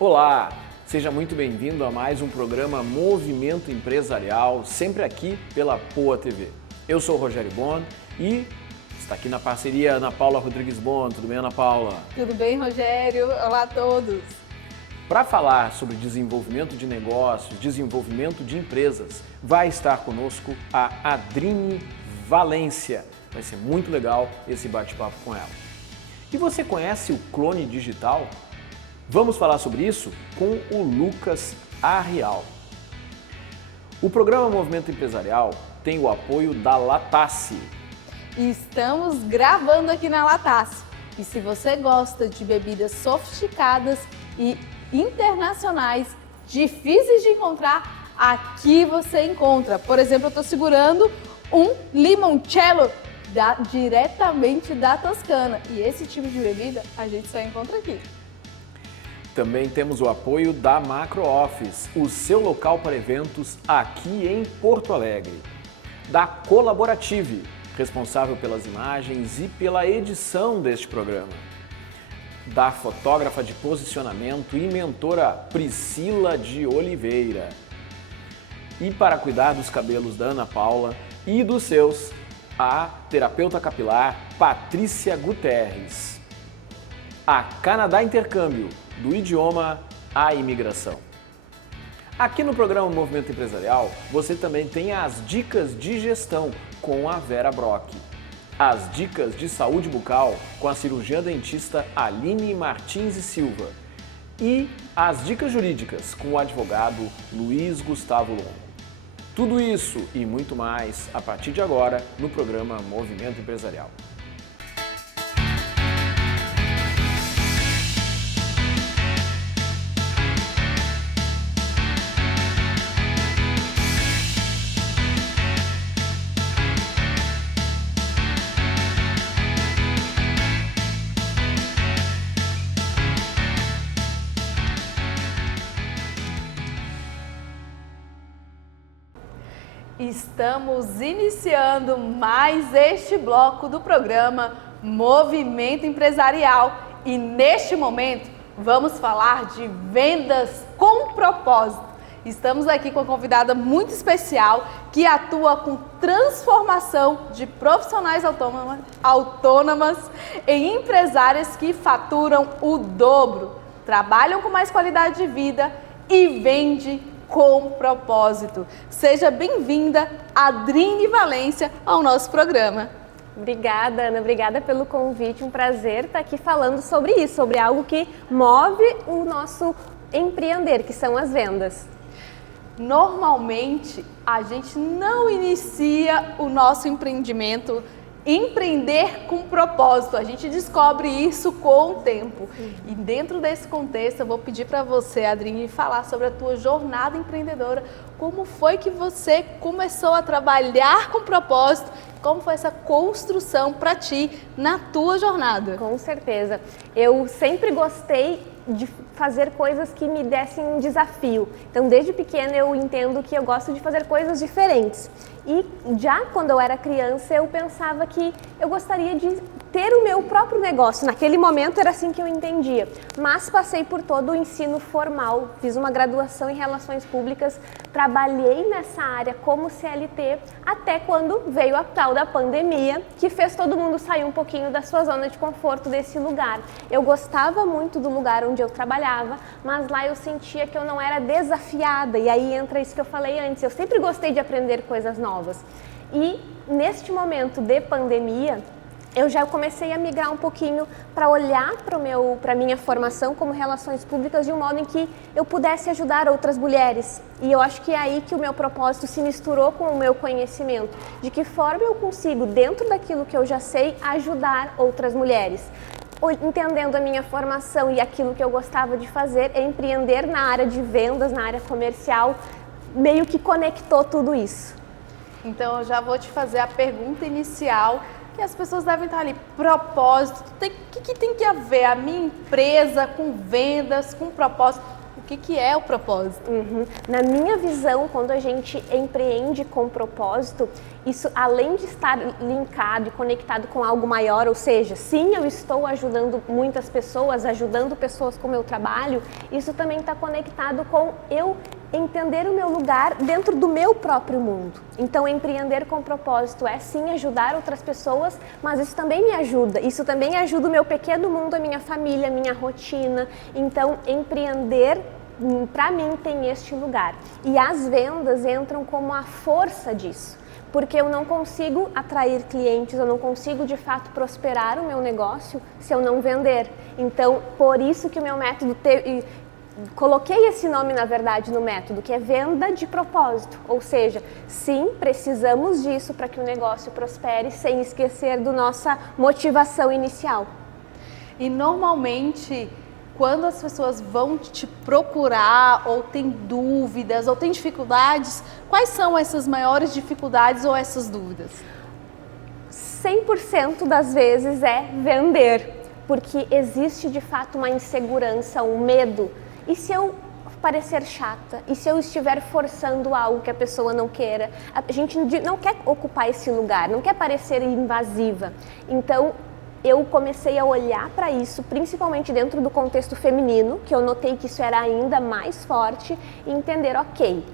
Olá, seja muito bem-vindo a mais um programa Movimento Empresarial, sempre aqui pela Poa TV. Eu sou o Rogério Bon e está aqui na parceria Ana Paula Rodrigues Bon. Tudo bem, Ana Paula? Tudo bem, Rogério? Olá a todos! Para falar sobre desenvolvimento de negócios, desenvolvimento de empresas, vai estar conosco a Adrine Valência. Vai ser muito legal esse bate-papo com ela. E você conhece o clone digital? Vamos falar sobre isso com o Lucas Arrial. O programa Movimento Empresarial tem o apoio da Latace. Estamos gravando aqui na Latace. E se você gosta de bebidas sofisticadas e internacionais, difíceis de encontrar, aqui você encontra. Por exemplo, eu estou segurando um limoncello diretamente da Toscana. E esse tipo de bebida a gente só encontra aqui. Também temos o apoio da Macro Office, o seu local para eventos aqui em Porto Alegre. Da Colaborative, responsável pelas imagens e pela edição deste programa. Da fotógrafa de posicionamento e mentora Priscila de Oliveira. E para cuidar dos cabelos da Ana Paula e dos seus, a terapeuta capilar Patrícia Guterres. A Canadá Intercâmbio, do idioma à imigração. Aqui no programa Movimento Empresarial, você também tem as dicas de gestão com a Vera Brock. As dicas de saúde bucal com a cirurgiã dentista Aline Martins e Silva. E as dicas jurídicas com o advogado Luiz Gustavo Longo. Tudo isso e muito mais a partir de agora no programa Movimento Empresarial. Estamos iniciando mais este bloco do programa Movimento Empresarial e neste momento vamos falar de vendas com propósito. Estamos aqui com uma convidada muito especial que atua com transformação de profissionais autônomas em empresárias que faturam o dobro, trabalham com mais qualidade de vida e vendem com propósito. Seja bem-vinda, Adrine Valência, ao nosso programa. Obrigada, Ana. Obrigada pelo convite. Um prazer estar aqui falando sobre isso, sobre algo que move o nosso empreender, que são as vendas. Normalmente, a gente não inicia o nosso empreendimento empreender com propósito, a gente descobre isso com o tempo. E dentro desse contexto, eu vou pedir para você, Adrine, falar sobre a tua jornada empreendedora. Como foi que você começou a trabalhar com propósito? Como foi essa construção para ti na tua jornada? Com certeza. Eu sempre gostei de fazer coisas que me dessem um desafio. Então, desde pequena eu entendo que eu gosto de fazer coisas diferentes. E já quando eu era criança, eu pensava que eu gostaria de ter o meu próprio negócio. Naquele momento era assim que eu entendia. Mas passei por todo o ensino formal, fiz uma graduação em Relações Públicas, trabalhei nessa área como CLT, até quando veio a tal da pandemia, que fez todo mundo sair um pouquinho da sua zona de conforto desse lugar. Eu gostava muito do lugar onde eu trabalhava, mas lá eu sentia que eu não era desafiada. E aí entra isso que eu falei antes, eu sempre gostei de aprender coisas novas. E neste momento de pandemia, eu já comecei a migrar um pouquinho para olhar para a minha formação como Relações Públicas de um modo em que eu pudesse ajudar outras mulheres. E eu acho que é aí que o meu propósito se misturou com o meu conhecimento. De que forma eu consigo, dentro daquilo que eu já sei, ajudar outras mulheres. Entendendo a minha formação e aquilo que eu gostava de fazer, empreender na área de vendas, na área comercial, meio que conectou tudo isso. Então eu já vou te fazer a pergunta inicial, que as pessoas devem estar ali, propósito, o que tem que haver a minha empresa com vendas, com propósito? O que é o propósito? Na minha visão, quando a gente empreende com propósito, isso, além de estar linkado e conectado com algo maior, ou seja, sim, eu estou ajudando muitas pessoas, ajudando pessoas com o meu trabalho, isso também está conectado com eu entender o meu lugar dentro do meu próprio mundo. Então, empreender com propósito é sim ajudar outras pessoas, mas isso também me ajuda. Isso também ajuda o meu pequeno mundo, a minha família, a minha rotina. Então, empreender, para mim, tem este lugar. E as vendas entram como a força disso. Porque eu não consigo atrair clientes, eu não consigo de fato prosperar o meu negócio se eu não vender. Então, por isso que o meu método coloquei esse nome, na verdade, no método, que é venda de propósito. Ou seja, sim, precisamos disso para que o negócio prospere, sem esquecer da nossa motivação inicial. E normalmente, quando as pessoas vão te procurar, ou tem dúvidas, ou tem dificuldades, quais são essas maiores dificuldades ou essas dúvidas? 100% das vezes é vender, porque existe de fato uma insegurança, um medo. E se eu parecer chata? E se eu estiver forçando algo que a pessoa não queira? A gente não quer ocupar esse lugar, não quer parecer invasiva. Então, eu comecei a olhar para isso, principalmente dentro do contexto feminino, que eu notei que isso era ainda mais forte, e entender, ok,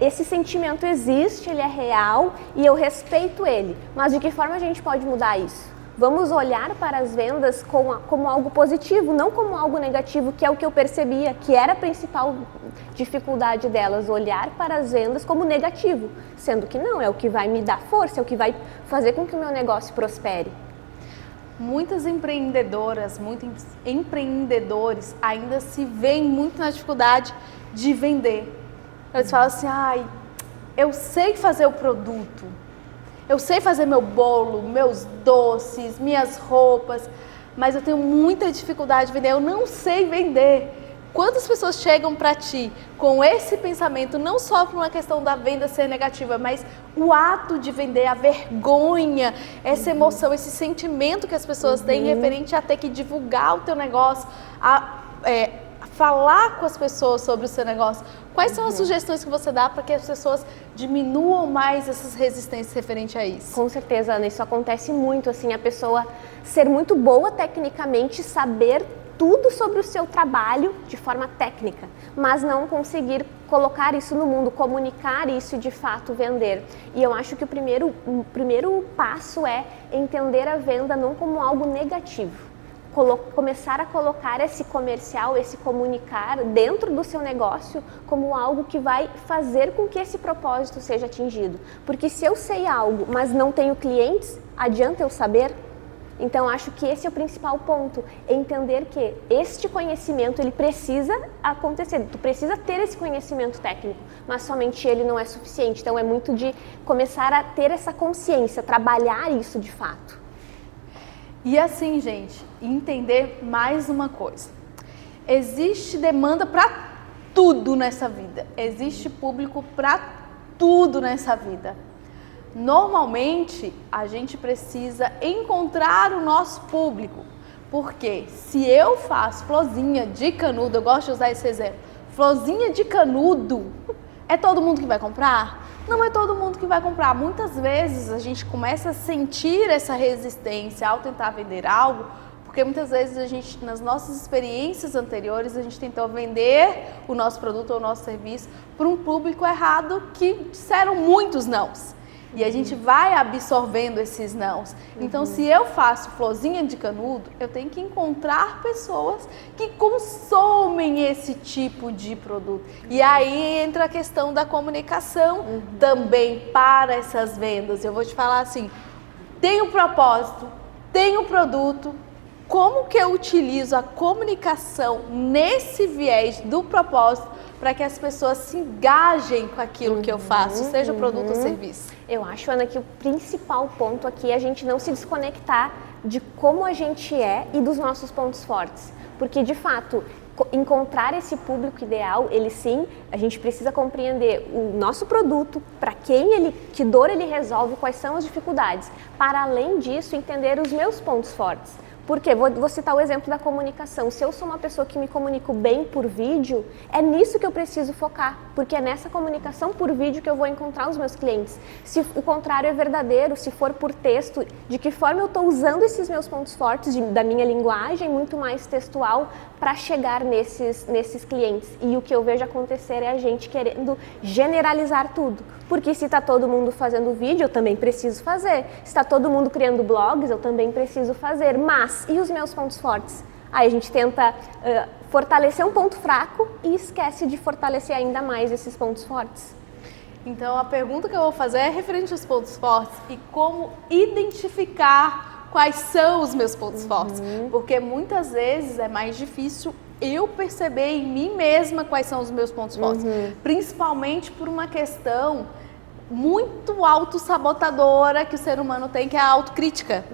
esse sentimento existe, ele é real e eu respeito ele, mas de que forma a gente pode mudar isso? Vamos olhar para as vendas como algo positivo, não como algo negativo, que é o que eu percebia, que era a principal dificuldade delas, olhar para as vendas como negativo, sendo que não, é o que vai me dar força, é o que vai fazer com que o meu negócio prospere. Muitas empreendedoras, muitos empreendedores ainda se veem muito na dificuldade de vender. Eles falam assim, eu sei fazer o produto, eu sei fazer meu bolo, meus doces, minhas roupas, mas eu tenho muita dificuldade de vender, eu não sei vender. Quantas pessoas chegam para ti com esse pensamento, não só por uma questão da venda ser negativa, mas o ato de vender, a vergonha, essa emoção, esse sentimento que as pessoas têm referente a ter que divulgar o teu negócio, falar com as pessoas sobre o seu negócio. Quais são as sugestões que você dá para que as pessoas diminuam mais essas resistências referente a isso? Com certeza, Ana, isso acontece muito, assim, a pessoa ser muito boa tecnicamente, saber tudo sobre o seu trabalho de forma técnica, mas não conseguir colocar isso no mundo, comunicar isso e de fato vender. E eu acho que o primeiro passo é entender a venda não como algo negativo. Começar a colocar esse comercial, esse comunicar dentro do seu negócio como algo que vai fazer com que esse propósito seja atingido. Porque se eu sei algo, mas não tenho clientes, adianta eu saber? Então, acho que esse é o principal ponto, entender que este conhecimento, ele precisa acontecer, tu precisa ter esse conhecimento técnico, mas somente ele não é suficiente. Então, é muito de começar a ter essa consciência, trabalhar isso de fato. E assim, gente, entender mais uma coisa. Existe demanda para tudo nessa vida. Existe público para tudo nessa vida. Normalmente, a gente precisa encontrar o nosso público. Porque se eu faço florzinha de canudo, eu gosto de usar esse exemplo, florzinha de canudo, é todo mundo que vai comprar? Não é todo mundo que vai comprar. Muitas vezes a gente começa a sentir essa resistência ao tentar vender algo, porque muitas vezes a gente, nas nossas experiências anteriores, a gente tentou vender o nosso produto ou o nosso serviço para um público errado que disseram muitos nãos. E a gente vai absorvendo esses nãos. Então, se eu faço florzinha de canudo, eu tenho que encontrar pessoas que consomem esse tipo de produto. E aí entra a questão da comunicação também para essas vendas. Eu vou te falar assim, tem um propósito, tem um produto, como que eu utilizo a comunicação nesse viés do propósito para que as pessoas se engajem com aquilo que eu faço, seja o produto ou serviço? Eu acho, Ana, que o principal ponto aqui é a gente não se desconectar de como a gente é e dos nossos pontos fortes. Porque, de fato, encontrar esse público ideal, ele sim, a gente precisa compreender o nosso produto, para que dor ele resolve, quais são as dificuldades. Para além disso, entender os meus pontos fortes. Porque, vou citar o exemplo da comunicação. Se eu sou uma pessoa que me comunico bem por vídeo, é nisso que eu preciso focar, porque é nessa comunicação por vídeo que eu vou encontrar os meus clientes. Se o contrário é verdadeiro, se for por texto, de que forma eu estou usando esses meus pontos fortes da minha linguagem, muito mais textual, para chegar nesses clientes. E o que eu vejo acontecer é a gente querendo generalizar tudo. Porque se está todo mundo fazendo vídeo, eu também preciso fazer. Se está todo mundo criando blogs, eu também preciso fazer. Mas, e os meus pontos fortes? Aí a gente tenta fortalecer um ponto fraco e esquece de fortalecer ainda mais esses pontos fortes. Então, a pergunta que eu vou fazer é referente aos pontos fortes e como identificar quais são os meus pontos fortes. Porque muitas vezes é mais difícil eu perceber em mim mesma quais são os meus pontos fortes. Principalmente por uma questão muito autossabotadora que o ser humano tem, que é a autocrítica.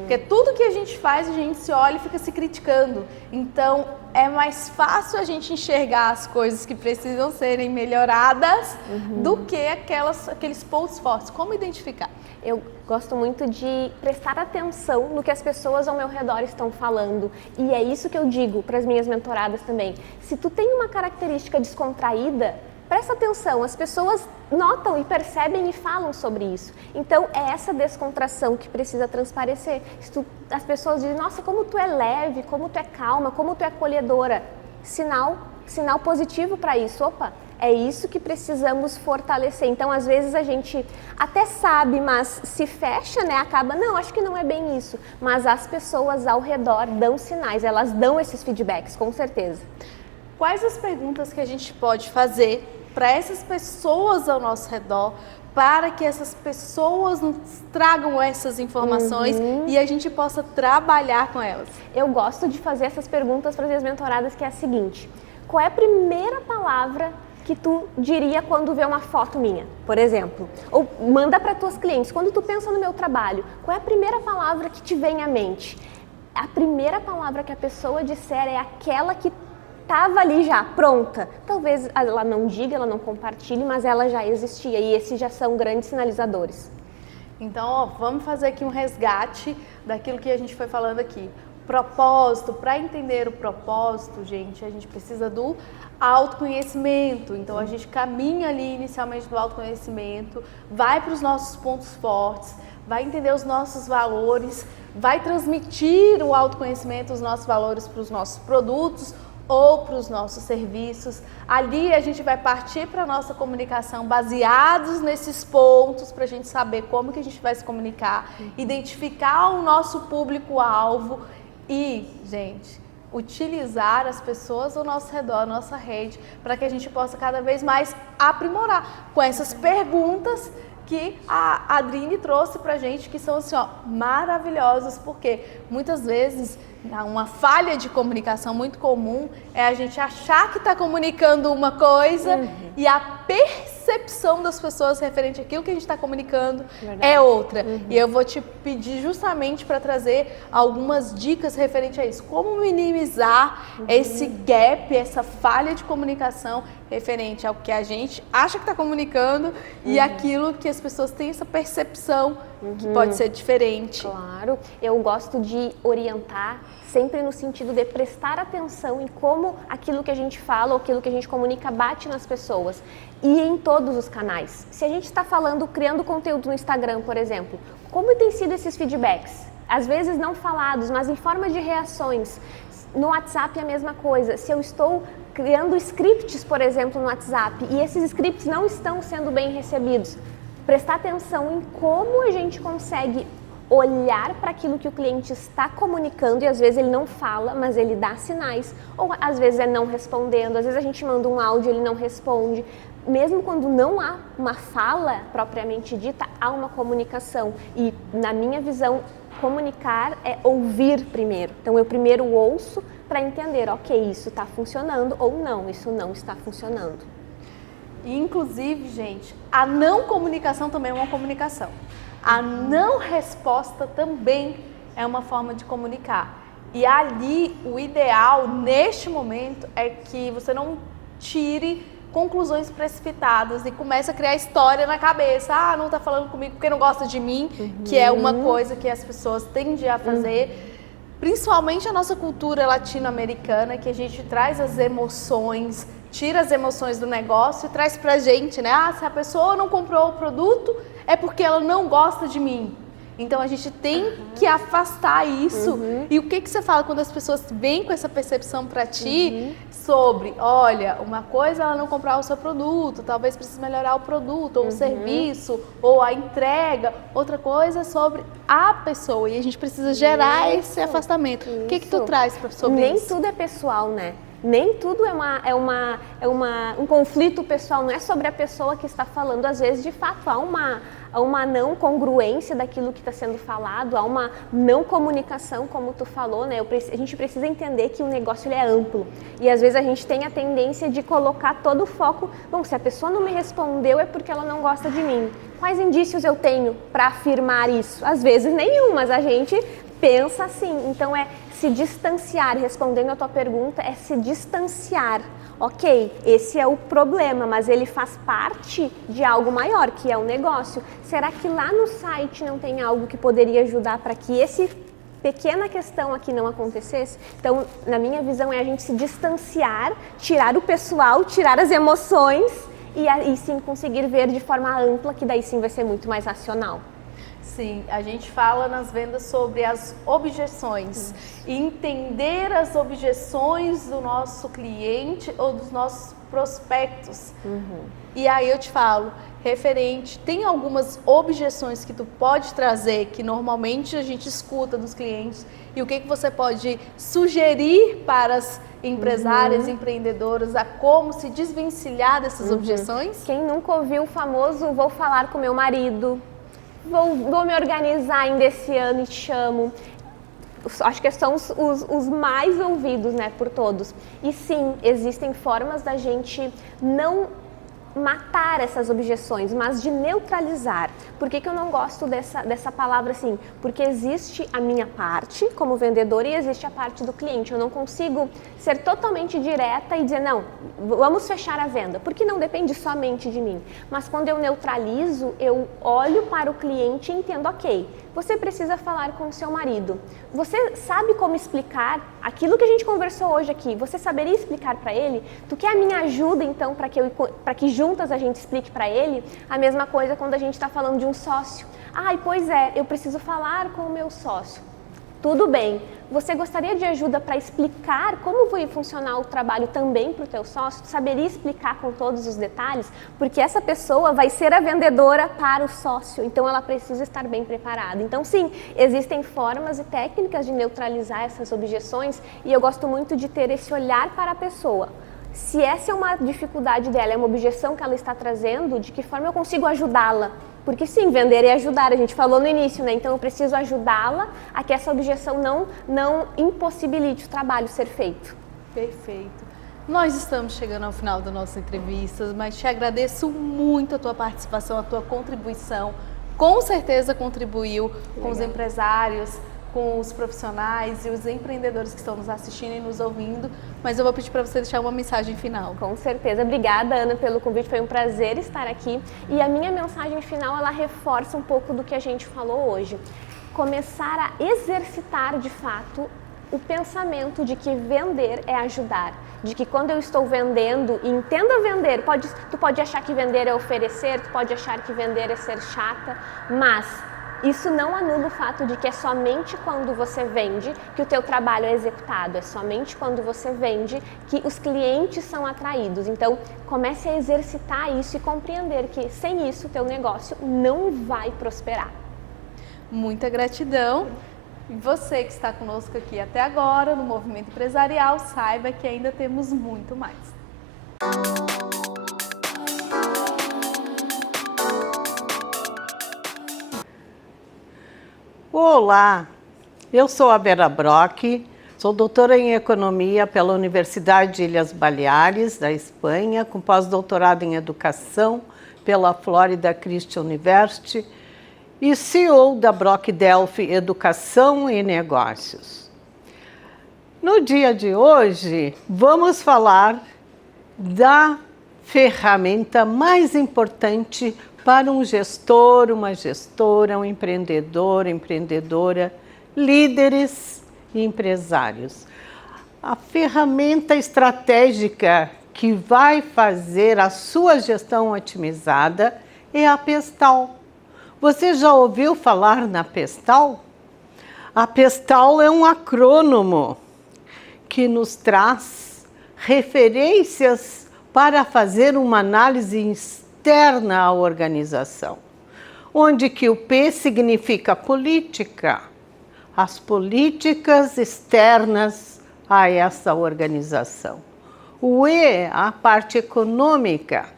Porque tudo que a gente faz, a gente se olha e fica se criticando. Então, é mais fácil a gente enxergar as coisas que precisam serem melhoradas do que aqueles pontos fortes. Como identificar? Eu gosto muito de prestar atenção no que as pessoas ao meu redor estão falando. E é isso que eu digo para as minhas mentoradas também. Se tu tem uma característica descontraída, presta atenção, as pessoas notam e percebem e falam sobre isso. Então, é essa descontração que precisa transparecer. As pessoas dizem, nossa, como tu é leve, como tu é calma, como tu é acolhedora. Sinal positivo para isso. Opa, é isso que precisamos fortalecer. Então, às vezes a gente até sabe, mas se fecha, né? Acaba, não, acho que não é bem isso. Mas as pessoas ao redor dão sinais, elas dão esses feedbacks, com certeza. Quais as perguntas que a gente pode fazer para essas pessoas ao nosso redor, para que essas pessoas nos tragam essas informações e a gente possa trabalhar com elas? Eu gosto de fazer essas perguntas para as minhas mentoradas, que é a seguinte: qual é a primeira palavra que tu diria quando vê uma foto minha, por exemplo? Ou manda para tuas clientes, quando tu pensa no meu trabalho, qual é a primeira palavra que te vem à mente? A primeira palavra que a pessoa disser é aquela que estava ali já, pronta. Talvez ela não diga, ela não compartilhe, mas ela já existia e esses já são grandes sinalizadores. Então, ó, vamos fazer aqui um resgate daquilo que a gente foi falando aqui. Propósito, para entender o propósito, gente, a gente precisa do autoconhecimento. Então, a gente caminha ali inicialmente do autoconhecimento, vai para os nossos pontos fortes, vai entender os nossos valores, vai transmitir o autoconhecimento, os nossos valores para os nossos produtos ou para os nossos serviços. Ali a gente vai partir para a nossa comunicação baseados nesses pontos, para a gente saber como que a gente vai se comunicar, identificar o nosso público-alvo e, gente, utilizar as pessoas ao nosso redor, a nossa rede, para que a gente possa cada vez mais aprimorar com essas perguntas que a Adriane trouxe pra gente, que são assim, ó, maravilhosas, porque muitas vezes uma falha de comunicação muito comum é a gente achar que está comunicando uma coisa e a percepção das pessoas referente àquilo que a gente está comunicando é outra. E eu vou te pedir justamente para trazer algumas dicas referente a isso. Como minimizar esse gap, essa falha de comunicação referente ao que a gente acha que está comunicando e aquilo que as pessoas têm essa percepção que pode ser diferente. Claro, eu gosto de orientar sempre no sentido de prestar atenção em como aquilo que a gente fala ou aquilo que a gente comunica bate nas pessoas e em todos os canais. Se a gente está falando, criando conteúdo no Instagram, por exemplo, como tem sido esses feedbacks? Às vezes não falados, mas em forma de reações. No WhatsApp é a mesma coisa. Se eu estou criando scripts, por exemplo, no WhatsApp e esses scripts não estão sendo bem recebidos, prestar atenção em como a gente consegue olhar para aquilo que o cliente está comunicando e às vezes ele não fala, mas ele dá sinais, ou às vezes é não respondendo, às vezes a gente manda um áudio e ele não responde. Mesmo quando não há uma fala propriamente dita, há uma comunicação e, na minha visão, comunicar é ouvir primeiro. Então, eu primeiro ouço para entender, ok, isso está funcionando ou não, isso não está funcionando. E, inclusive, gente, a não comunicação também é uma comunicação. A não resposta também é uma forma de comunicar. E ali, o ideal, neste momento, é que você não tire conclusões precipitadas e comece a criar história na cabeça. Ah, não está falando comigo porque não gosta de mim, que é uma coisa que as pessoas tendem a fazer. principalmente a nossa cultura latino-americana, que a gente traz as emoções, tira as emoções do negócio e traz pra gente, né? Se a pessoa não comprou o produto, é porque ela não gosta de mim. Então a gente tem que afastar isso. E o que você fala quando as pessoas vêm com essa percepção para ti sobre, olha, uma coisa é ela não comprar o seu produto, talvez precise melhorar o produto, ou o serviço, ou a entrega. Outra coisa é sobre a pessoa e a gente precisa gerar esse afastamento. O que tu traz sobre Nem isso? tudo é pessoal, né? Nem tudo um conflito pessoal, não é sobre a pessoa que está falando. Às vezes, de fato, há uma não congruência daquilo que está sendo falado, há uma não comunicação, como tu falou, né? A gente precisa entender que o negócio ele é amplo. E às vezes a gente tem a tendência de colocar todo o foco, bom, se a pessoa não me respondeu é porque ela não gosta de mim. Quais indícios eu tenho para afirmar isso? Às vezes nenhum, mas a gente pensa assim. Então é se distanciar, respondendo a tua pergunta, é se distanciar. Ok, esse é o problema, mas ele faz parte de algo maior, que é o negócio. Será que lá no site não tem algo que poderia ajudar para que esse pequena questão aqui não acontecesse? Então, na minha visão, é a gente se distanciar, tirar o pessoal, tirar as emoções e aí sim conseguir ver de forma ampla, que daí sim vai ser muito mais racional. Sim, a gente fala nas vendas sobre as objeções e entender as objeções do nosso cliente ou dos nossos prospectos. E aí eu te falo, referente, tem algumas objeções que tu pode trazer que normalmente a gente escuta dos clientes e o que você pode sugerir para as empresárias, empreendedoras a como se desvencilhar dessas objeções? Quem nunca ouviu o famoso vou falar com meu marido, vou me organizar ainda esse ano e te chamo. Acho que são os mais ouvidos, né, por todos. E sim, existem formas da gente não matar essas objeções, mas de neutralizar. Por que eu não gosto dessa palavra assim? Porque existe a minha parte como vendedora e existe a parte do cliente. Eu não consigo ser totalmente direta e dizer, não, vamos fechar a venda, porque não depende somente de mim. Mas quando eu neutralizo, eu olho para o cliente e entendo, ok, você precisa falar com o seu marido. Você sabe como explicar aquilo que a gente conversou hoje aqui? Você saberia explicar para ele? Tu quer a minha ajuda, então, para que juntas a gente explique para ele? A mesma coisa quando a gente está falando de um sócio. Pois é, eu preciso falar com o meu sócio. Tudo bem, você gostaria de ajuda para explicar como vai funcionar o trabalho também para o teu sócio? Tu saberia explicar com todos os detalhes? Porque essa pessoa vai ser a vendedora para o sócio, então ela precisa estar bem preparada. Então sim, existem formas e técnicas de neutralizar essas objeções e eu gosto muito de ter esse olhar para a pessoa. Se essa é uma dificuldade dela, é uma objeção que ela está trazendo, de que forma eu consigo ajudá-la? Porque sim, vender é ajudar, a gente falou no início, né? Então eu preciso ajudá-la a que essa objeção não impossibilite o trabalho ser feito. Perfeito. Nós estamos chegando ao final da nossa entrevista, mas te agradeço muito a tua participação, a tua contribuição. Com certeza contribuiu com os empresários, com os profissionais e os empreendedores que estão nos assistindo e nos ouvindo, mas eu vou pedir para você deixar uma mensagem final. Com certeza. Obrigada, Ana, pelo convite, foi um prazer estar aqui. E a minha mensagem final, ela reforça um pouco do que a gente falou hoje. Começar a exercitar, de fato, o pensamento de que vender é ajudar. De que quando eu estou vendendo, e entenda vender, tu pode achar que vender é oferecer, tu pode achar que vender é ser chata, mas isso não anula o fato de que é somente quando você vende que o teu trabalho é executado, é somente quando você vende que os clientes são atraídos. Então, comece a exercitar isso e compreender que sem isso o teu negócio não vai prosperar. Muita gratidão. E você que está conosco aqui até agora no Movimento Empresarial, saiba que ainda temos muito mais. Olá, eu sou a Vera Brock, sou doutora em Economia pela Universidade de Ilhas Baleares, da Espanha, com pós-doutorado em Educação pela Florida Christian University e CEO da Brock Delphi Educação e Negócios. No dia de hoje, vamos falar da ferramenta mais importante para um gestor, uma gestora, um empreendedor, empreendedora, líderes empresários. A ferramenta estratégica que vai fazer a sua gestão otimizada é a Pestal. Você já ouviu falar na Pestal? A Pestal é um acrônimo que nos traz referências para fazer uma análise externa à organização, onde que o P significa política, as políticas externas a essa organização. O E, a parte econômica.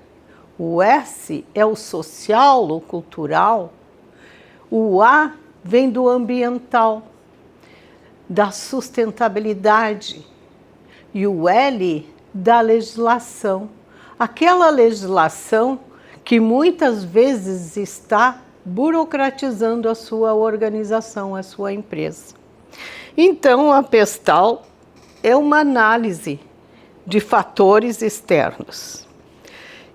O S é o social, o cultural. O A vem do ambiental, da sustentabilidade. E o L da legislação. Aquela legislação que muitas vezes está burocratizando a sua organização, a sua empresa. Então, a Pestal é uma análise de fatores externos.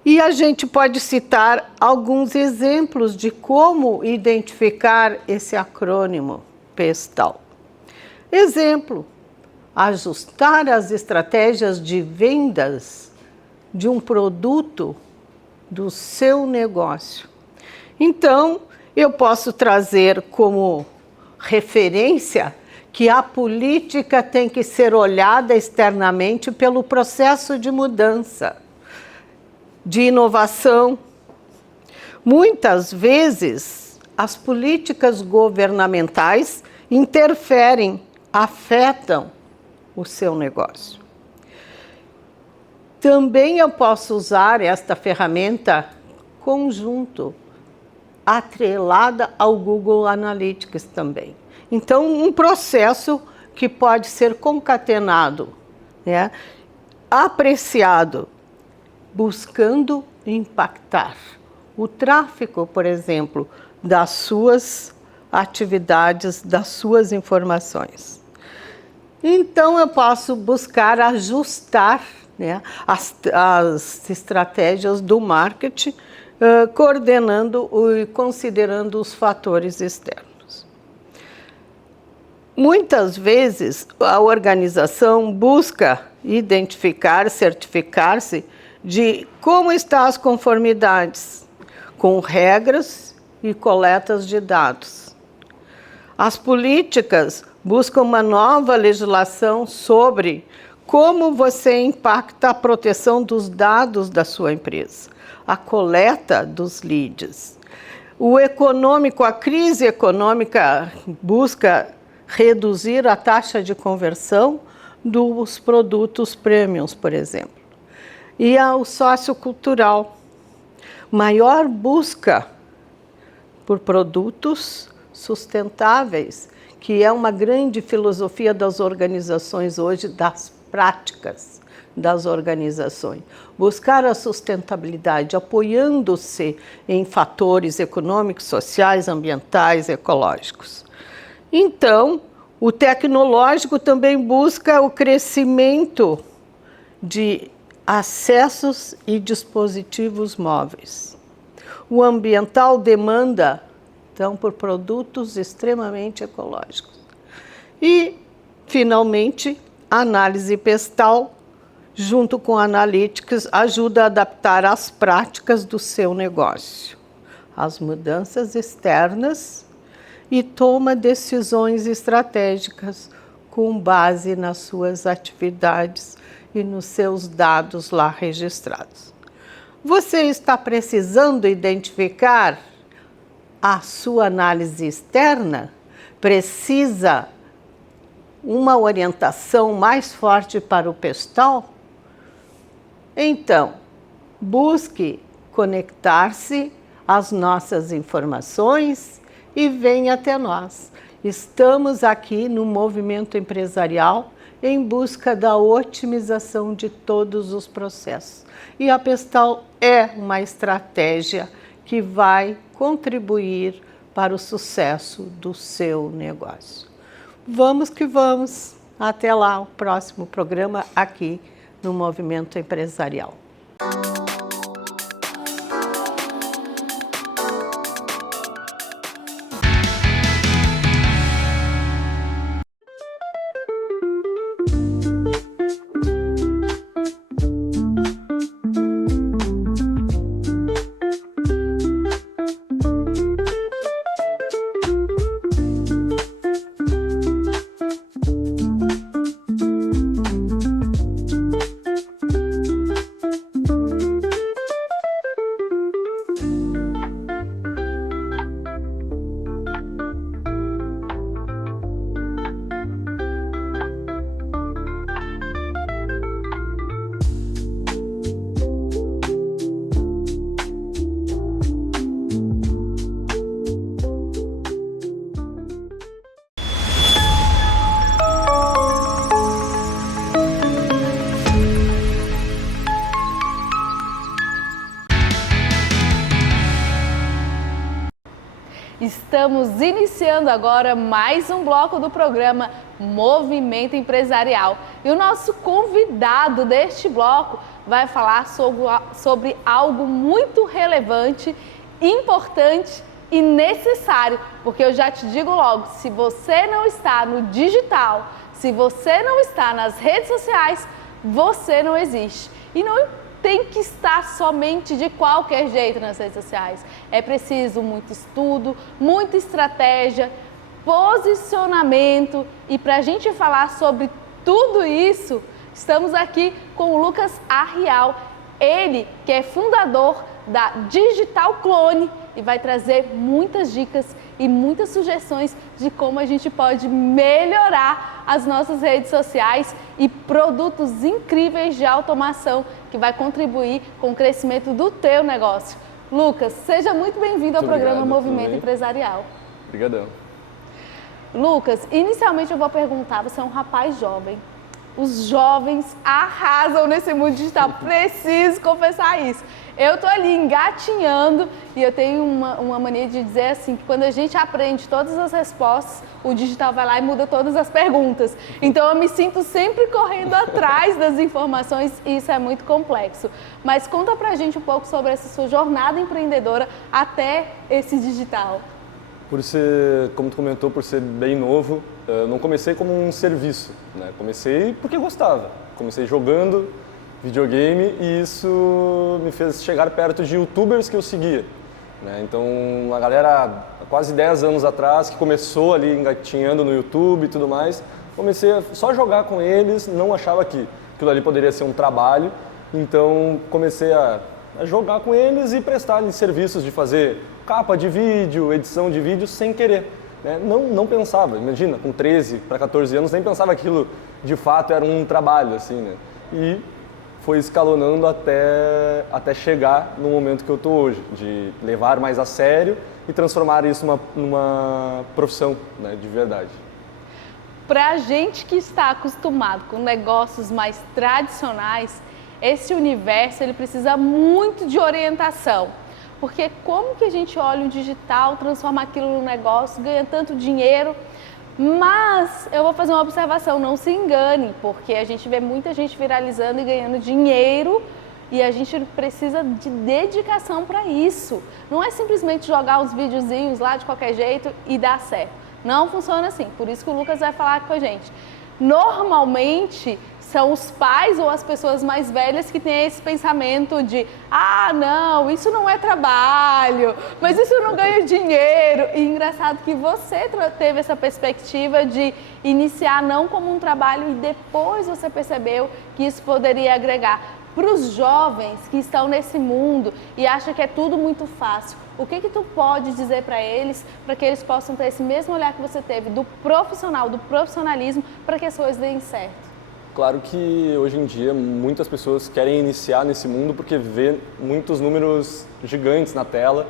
E a gente pode citar alguns exemplos de como identificar esse acrônimo Pestal. Exemplo: ajustar as estratégias de vendas de um produto do seu negócio. Então, eu posso trazer como referência que a política tem que ser olhada externamente pelo processo de mudança, de inovação. Muitas vezes, as políticas governamentais interferem, afetam o seu negócio. Também eu posso usar esta ferramenta conjunto, atrelada ao Google Analytics também. Então, um processo que pode ser concatenado, né, apreciado, buscando impactar o tráfego, por exemplo, das suas atividades, das suas informações. Então, eu posso buscar ajustar, né, as estratégias do marketing, coordenando e considerando os fatores externos. Muitas vezes, a organização busca identificar, certificar-se de como estão as conformidades com regras e coletas de dados. As políticas buscam uma nova legislação sobre como você impacta a proteção dos dados da sua empresa, a coleta dos leads. O econômico, a crise econômica busca reduzir a taxa de conversão dos produtos premiums, por exemplo. E o sociocultural, maior busca por produtos sustentáveis, que é uma grande filosofia das organizações hoje, das práticas das organizações. Buscar a sustentabilidade, apoiando-se em fatores econômicos, sociais, ambientais, ecológicos. Então, o tecnológico também busca o crescimento de acessos e dispositivos móveis. O ambiental demanda, então, por produtos extremamente ecológicos. E, finalmente, a análise Pestal, junto com a Analytics, ajuda a adaptar as práticas do seu negócio, as mudanças externas, e toma decisões estratégicas com base nas suas atividades e nos seus dados lá registrados. Você está precisando identificar a sua análise externa? Precisa uma orientação mais forte para o Pestal? Então, busque conectar-se às nossas informações e venha até nós. Estamos aqui no Movimento Empresarial em busca da otimização de todos os processos. E a Pestal é uma estratégia que vai contribuir para o sucesso do seu negócio. Vamos que vamos. Até lá, o próximo programa aqui no Movimento Empresarial. Estamos iniciando agora mais um bloco do programa Movimento Empresarial. E o nosso convidado deste bloco vai falar sobre algo muito relevante, importante e necessário. Porque eu já te digo logo, se você não está no digital, se você não está nas redes sociais, você não existe. E não tem que estar somente de qualquer jeito nas redes sociais. É preciso muito estudo, muita estratégia, posicionamento. E para a gente falar sobre tudo isso, estamos aqui com o Lucas Arrial. Ele que é fundador da Digital Clone e vai trazer muitas dicas e muitas sugestões de como a gente pode melhorar as nossas redes sociais e produtos incríveis de automação que vai contribuir com o crescimento do teu negócio. Lucas, seja muito bem-vindo ao programa Movimento Empresarial. Obrigadão. Lucas, inicialmente eu vou perguntar, você é um rapaz jovem. Os jovens arrasam nesse mundo digital, preciso confessar isso. Eu tô ali engatinhando e eu tenho uma mania de dizer assim, que quando a gente aprende todas as respostas, o digital vai lá e muda todas as perguntas. Então eu me sinto sempre correndo atrás das informações e isso é muito complexo. Mas conta pra gente um pouco sobre essa sua jornada empreendedora até esse digital. Por ser, como tu comentou, por ser bem novo, eu não comecei como um serviço, né? Comecei porque gostava. Comecei jogando videogame e isso me fez chegar perto de youtubers que eu seguia, né? Então, uma galera há quase 10 anos atrás que começou ali engatinhando no YouTube e tudo mais, comecei a só jogar com eles, não achava que aquilo ali poderia ser um trabalho, então comecei a jogar com eles e prestar-lhes serviços de fazer capa de vídeo, edição de vídeo sem querer, né? Não pensava, imagina, com 13 para 14 anos, nem pensava que aquilo de fato era um trabalho, assim, né? E foi escalonando até chegar no momento que eu estou hoje, de levar mais a sério e transformar isso numa profissão, né, de verdade. Para a gente que está acostumado com negócios mais tradicionais, esse universo ele precisa muito de orientação. Porque como que a gente olha o digital, transforma aquilo num negócio, ganha tanto dinheiro? Mas eu vou fazer uma observação, não se engane, porque a gente vê muita gente viralizando e ganhando dinheiro e a gente precisa de dedicação para isso. Não é simplesmente jogar uns videozinhos lá de qualquer jeito e dar certo. Não funciona assim, por isso que o Lucas vai falar com a gente. Normalmente são os pais ou as pessoas mais velhas que têm esse pensamento de não, isso não é trabalho, mas isso não ganha dinheiro. E engraçado que você teve essa perspectiva de iniciar não como um trabalho e depois você percebeu que isso poderia agregar. Para os jovens que estão nesse mundo e acham que é tudo muito fácil, o que tu pode dizer para eles, para que eles possam ter esse mesmo olhar que você teve do profissional, do profissionalismo, para que as coisas deem certo? Claro que hoje em dia muitas pessoas querem iniciar nesse mundo porque vê muitos números gigantes na tela,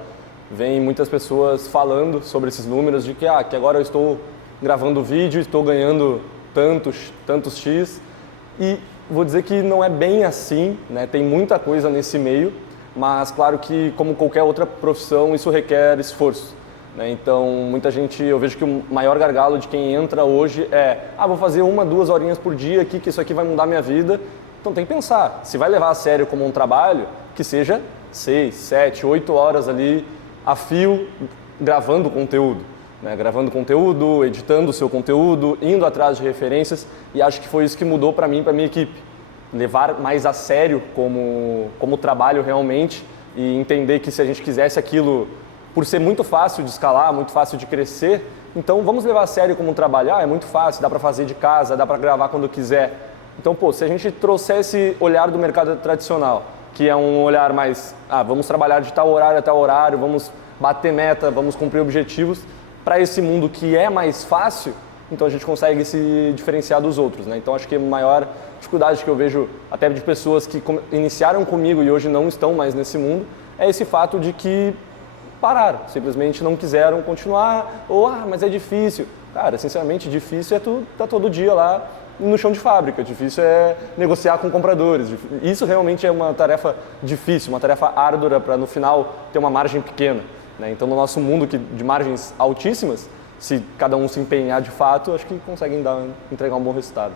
vem muitas pessoas falando sobre esses números de que agora eu estou gravando vídeo, estou ganhando tantos X e vou dizer que não é bem assim, né? Tem muita coisa nesse meio, mas claro que como qualquer outra profissão isso requer esforço. Então, muita gente, eu vejo que o maior gargalo de quem entra hoje é vou fazer 1-2 horinhas por dia aqui, que isso aqui vai mudar minha vida. Então tem que pensar, se vai levar a sério como um trabalho, que seja 6, 7, 8 horas ali a fio gravando conteúdo, né? Gravando conteúdo, editando o seu conteúdo, indo atrás de referências e acho que foi isso que mudou para mim e para minha equipe. Levar mais a sério como trabalho realmente e entender que se a gente quisesse aquilo por ser muito fácil de escalar, muito fácil de crescer, então vamos levar a sério como um trabalho. É muito fácil, dá para fazer de casa, dá para gravar quando quiser. Então, se a gente trouxer esse olhar do mercado tradicional, que é um olhar mais, vamos trabalhar de tal horário a tal horário, vamos bater meta, vamos cumprir objetivos, para esse mundo que é mais fácil, então a gente consegue se diferenciar dos outros, né? Então, acho que a maior dificuldade que eu vejo até de pessoas que iniciaram comigo e hoje não estão mais nesse mundo, é esse fato de que pararam, simplesmente não quiseram continuar, ou mas é difícil. Cara, sinceramente, difícil é tu tá todo dia lá no chão de fábrica, difícil é negociar com compradores. Isso realmente é uma tarefa difícil, uma tarefa árdua para no final ter uma margem pequena. né? Então, no nosso mundo de margens altíssimas, se cada um se empenhar de fato, acho que conseguem entregar um bom resultado.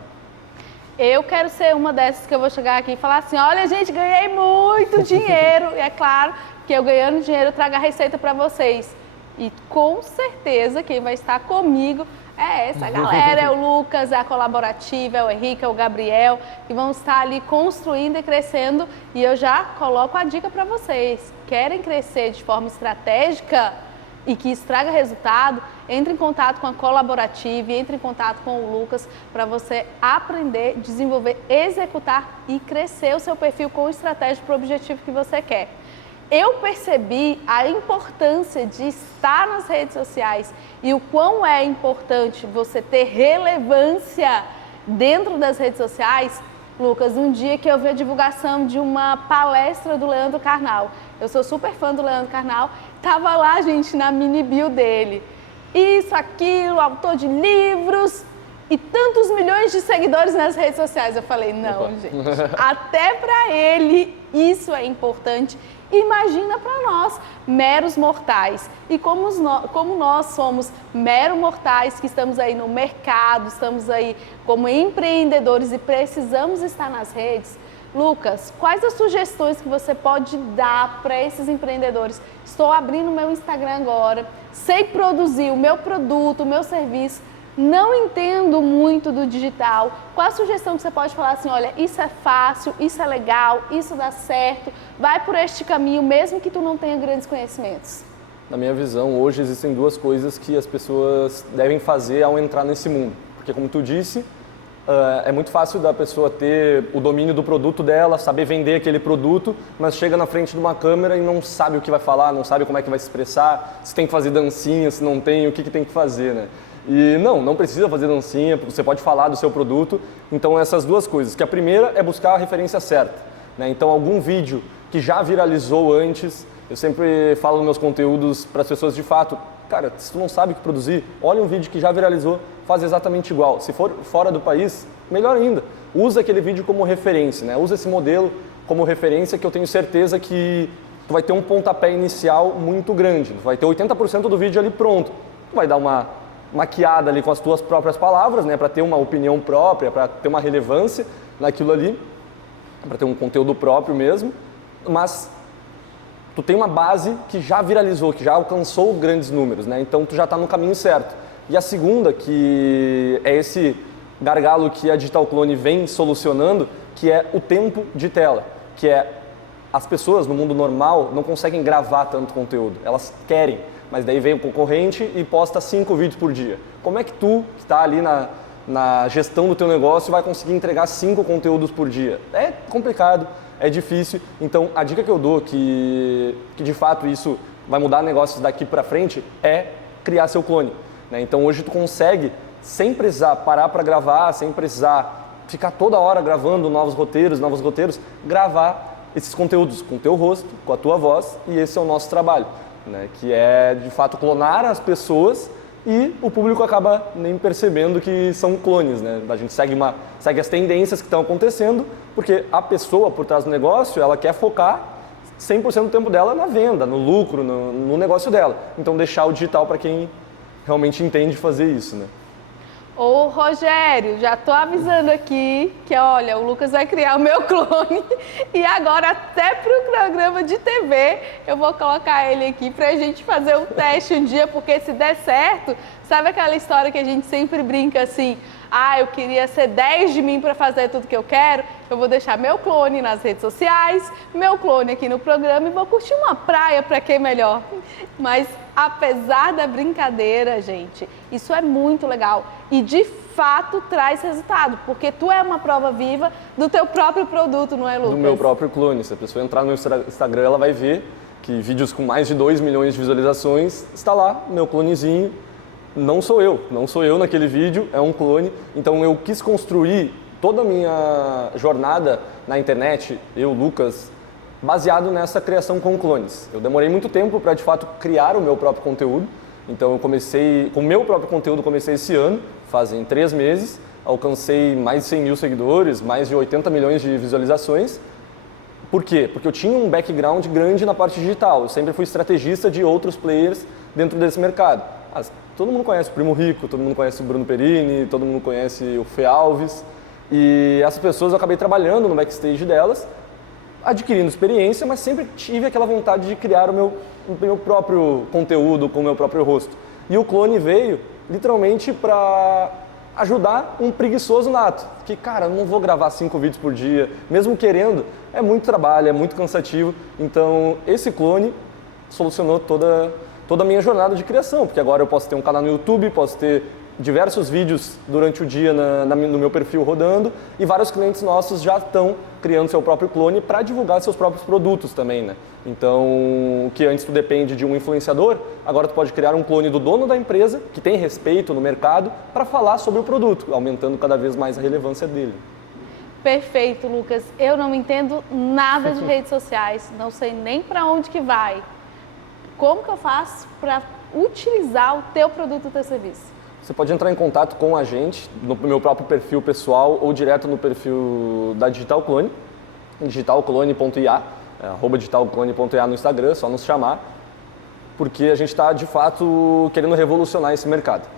Eu quero ser uma dessas que eu vou chegar aqui e falar assim, olha gente, ganhei muito dinheiro. E é claro que eu ganhando dinheiro eu trago a receita para vocês. E com certeza quem vai estar comigo é essa galera, é o Lucas, é a Colaborativa, é o Henrique, é o Gabriel, que vão estar ali construindo e crescendo. E eu já coloco a dica para vocês. Querem crescer de forma estratégica e que isso traga resultado, entre em contato com a Colaborativa, entre em contato com o Lucas para você aprender, desenvolver, executar e crescer o seu perfil com estratégia para o objetivo que você quer. Eu percebi a importância de estar nas redes sociais e o quão é importante você ter relevância dentro das redes sociais, Lucas, um dia que eu vi a divulgação de uma palestra do Leandro Carnal. Eu sou super fã do Leandro Carnal, tava lá, gente, na mini bio dele. Isso, aquilo, autor de livros e tantos milhões de seguidores nas redes sociais. Eu falei, não, gente, até para ele isso é importante. Imagina para nós, meros mortais. E como nós somos meros mortais que estamos aí no mercado, estamos aí como empreendedores e precisamos estar nas redes, Lucas, quais as sugestões que você pode dar para esses empreendedores? Estou abrindo o meu Instagram agora, sei produzir o meu produto, o meu serviço, não entendo muito do digital. Qual a sugestão que você pode falar assim, olha, isso é fácil, isso é legal, isso dá certo, vai por este caminho mesmo que tu não tenha grandes conhecimentos? Na minha visão, hoje existem duas coisas que as pessoas devem fazer ao entrar nesse mundo. Porque, como tu disse, é muito fácil da pessoa ter o domínio do produto dela, saber vender aquele produto, mas chega na frente de uma câmera e não sabe o que vai falar, não sabe como é que vai se expressar, se tem que fazer dancinha, se não tem, o que tem que fazer, né? E não precisa fazer dancinha, você pode falar do seu produto. Então, essas duas coisas, que a primeira é buscar a referência certa, né? Então, algum vídeo que já viralizou antes, eu sempre falo nos meus conteúdos para as pessoas de fato, cara, se tu não sabe o que produzir, olha um vídeo que já viralizou, faz exatamente igual. Se for fora do país, melhor ainda, usa aquele vídeo como referência, né? Usa esse modelo como referência, que eu tenho certeza que tu vai ter um pontapé inicial muito grande, tu vai ter 80% do vídeo ali pronto, tu vai dar uma maquiada ali com as tuas próprias palavras, né, para ter uma opinião própria, para ter uma relevância naquilo ali, para ter um conteúdo próprio mesmo, mas tu tem uma base que já viralizou, que já alcançou grandes números, né, então tu já está no caminho certo. E a segunda, que é esse gargalo que a Digital Clone vem solucionando, que é o tempo de tela, que é as pessoas no mundo normal não conseguem gravar tanto conteúdo, elas querem, mas daí vem o concorrente e posta 5 vídeos por dia. Como é que tu, que está ali na gestão do teu negócio, vai conseguir entregar 5 conteúdos por dia? É complicado, é difícil. Então, a dica que eu dou, que de fato isso vai mudar negócios daqui para frente, é criar seu clone, né? Então, hoje tu consegue, sem precisar parar para gravar, sem precisar ficar toda hora gravando novos roteiros, gravar esses conteúdos com o teu rosto, com a tua voz, e esse é o nosso trabalho, né, que é de fato clonar as pessoas e o público acaba nem percebendo que são clones, né? A gente segue as tendências que estão acontecendo, porque a pessoa por trás do negócio, ela quer focar 100% do tempo dela na venda, no lucro, no negócio dela. Então deixar o digital para quem realmente entende fazer isso, né? Ô Rogério, já tô avisando aqui que, olha, o Lucas vai criar o meu clone e agora até pro programa de TV eu vou colocar ele aqui pra gente fazer um teste um dia, porque se der certo, sabe aquela história que a gente sempre brinca assim, eu queria ser 10 de mim para fazer tudo que eu quero, eu vou deixar meu clone nas redes sociais, meu clone aqui no programa e vou curtir uma praia, para quem melhor. Mas apesar da brincadeira, gente, isso é muito legal e de fato traz resultado, porque tu é uma prova viva do teu próprio produto, não é, Lucas? Do meu próprio clone. Se a pessoa entrar no Instagram, ela vai ver que vídeos com mais de 2 milhões de visualizações, está lá, meu clonezinho. Não sou eu naquele vídeo, é um clone. Então eu quis construir toda a minha jornada na internet, eu, Lucas, baseado nessa criação com clones. Eu demorei muito tempo para de fato criar o meu próprio conteúdo. Então eu comecei, com o meu próprio conteúdo comecei esse ano, fazem 3 meses, alcancei mais de 100 mil seguidores, mais de 80 milhões de visualizações, Por quê? Porque eu tinha um background grande na parte digital, eu sempre fui estrategista de outros players dentro desse mercado. Todo mundo conhece o Primo Rico, todo mundo conhece o Bruno Perini, todo mundo conhece o Fê Alves, e essas pessoas eu acabei trabalhando no backstage delas, adquirindo experiência, mas sempre tive aquela vontade de criar o meu próprio conteúdo com o meu próprio rosto. E o clone veio literalmente para ajudar um preguiçoso nato, que, cara, eu não vou gravar 5 vídeos por dia, mesmo querendo, é muito trabalho, é muito cansativo. Então, esse clone solucionou toda a minha jornada de criação, porque agora eu posso ter um canal no YouTube, posso ter diversos vídeos durante o dia no meu perfil rodando, e vários clientes nossos já estão criando seu próprio clone para divulgar seus próprios produtos também, né? Então, o que antes tu depende de um influenciador, agora tu pode criar um clone do dono da empresa, que tem respeito no mercado, para falar sobre o produto, aumentando cada vez mais a relevância dele. Perfeito, Lucas. Eu não entendo nada de redes sociais, não sei nem para onde que vai. Como que eu faço para utilizar o teu produto, o teu serviço? Você pode entrar em contato com a gente no meu próprio perfil pessoal ou direto no perfil da Digital Clone, digitalclone.ia, @digitalclone.ia no Instagram, só nos chamar, porque a gente está de fato querendo revolucionar esse mercado,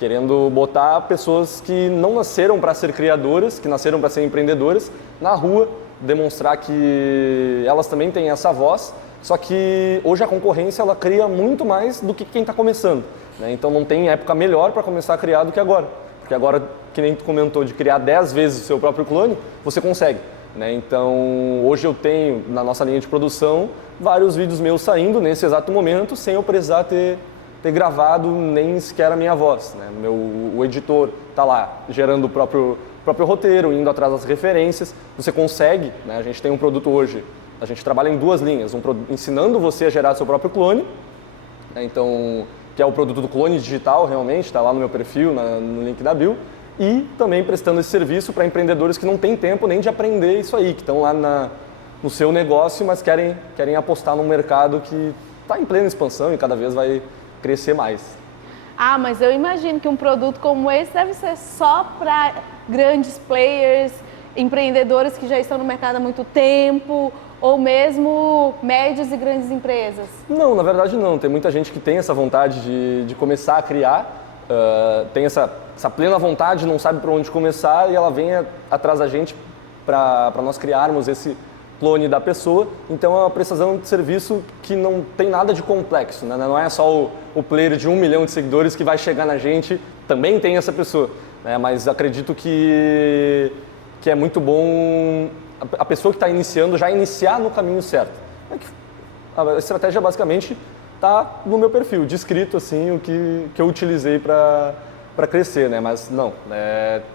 querendo botar pessoas que não nasceram para ser criadoras, que nasceram para ser empreendedoras, na rua, demonstrar que elas também têm essa voz, só que hoje a concorrência ela cria muito mais do que quem está começando. Então não tem época melhor para começar a criar do que agora, porque agora, que nem tu comentou, de criar 10 vezes o seu próprio clone, você consegue. Então hoje eu tenho na nossa linha de produção vários vídeos meus saindo nesse exato momento, sem eu precisar ter gravado nem sequer a minha voz. O editor está lá gerando o próprio roteiro, indo atrás das referências, você consegue, a gente tem um produto hoje, a gente trabalha em 2 linhas, ensinando você a gerar seu próprio clone, então, que é o produto do clone digital, realmente, está lá no meu perfil, no link da bio, e também prestando esse serviço para empreendedores que não têm tempo nem de aprender isso aí, que estão lá no seu negócio, mas querem apostar num mercado que está em plena expansão e cada vez vai crescer mais. Ah, mas eu imagino que um produto como esse deve ser só para grandes players, empreendedores que já estão no mercado há muito tempo, ou mesmo médias e grandes empresas? Não, na verdade não. Tem muita gente que tem essa vontade de começar a criar, tem essa plena vontade, não sabe por onde começar e ela vem atrás da gente para nós criarmos esse clone da pessoa. Então é uma prestação de serviço que não tem nada de complexo, né? Não é só o player de 1 milhão de seguidores que vai chegar na gente, também tem essa pessoa, né? Mas acredito que é muito bom a pessoa que está iniciando já iniciar no caminho certo. A estratégia basicamente está no meu perfil, descrito assim o que eu utilizei para crescer, né? Mas não,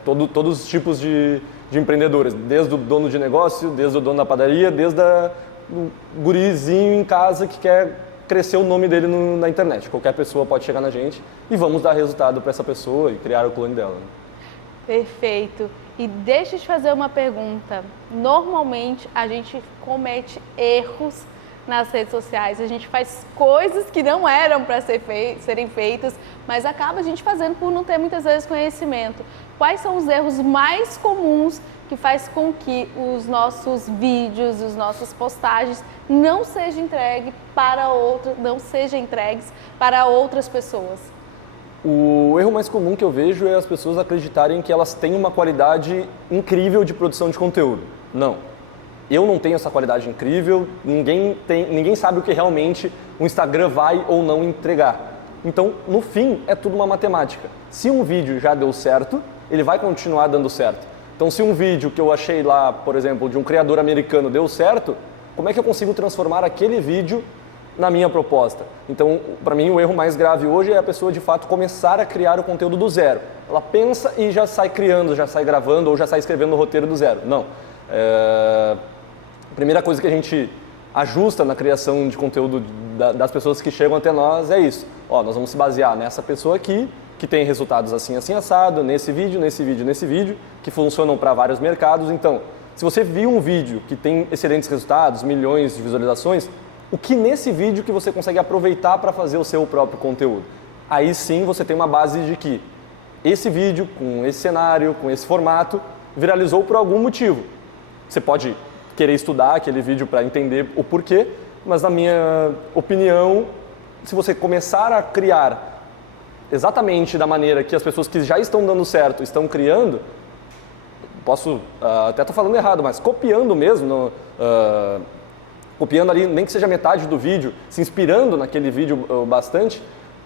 todos os tipos de empreendedores, desde o dono de negócio, desde o dono da padaria, desde o gurizinho em casa que quer crescer o nome dele na internet. Qualquer pessoa pode chegar na gente e vamos dar resultado para essa pessoa e criar o clone dela. Né? Perfeito. E deixa eu te fazer uma pergunta. Normalmente a gente comete erros nas redes sociais, a gente faz coisas que não eram para serem feitas, mas acaba a gente fazendo por não ter muitas vezes conhecimento. Quais são os erros mais comuns que faz com que os nossos vídeos, as nossas postagens não sejam entregues para outras pessoas? O erro mais comum que eu vejo é as pessoas acreditarem que elas têm uma qualidade incrível de produção de conteúdo. Não. Eu não tenho essa qualidade incrível, ninguém sabe o que realmente o Instagram vai ou não entregar. Então, no fim, é tudo uma matemática. Se um vídeo já deu certo, ele vai continuar dando certo. Então, se um vídeo que eu achei lá, por exemplo, de um criador americano deu certo, como é que eu consigo transformar aquele vídeo na minha proposta? Então, para mim, o erro mais grave hoje é a pessoa, de fato, começar a criar o conteúdo do zero. Ela pensa e já sai criando, já sai gravando ou já sai escrevendo o roteiro do zero. Não. A primeira coisa que a gente ajusta na criação de conteúdo das pessoas que chegam até nós é isso. Nós vamos se basear nessa pessoa aqui, que tem resultados assim, assim, assado, nesse vídeo, que funcionam para vários mercados. Então, se você viu um vídeo que tem excelentes resultados, milhões de visualizações, o que nesse vídeo que você consegue aproveitar para fazer o seu próprio conteúdo? Aí sim você tem uma base de que esse vídeo, com esse cenário, com esse formato, viralizou por algum motivo. Você pode querer estudar aquele vídeo para entender o porquê, mas na minha opinião, se você começar a criar exatamente da maneira que as pessoas que já estão dando certo estão criando, posso até estar falando errado, mas copiando mesmo, copiando ali, nem que seja metade do vídeo, se inspirando naquele vídeo bastante,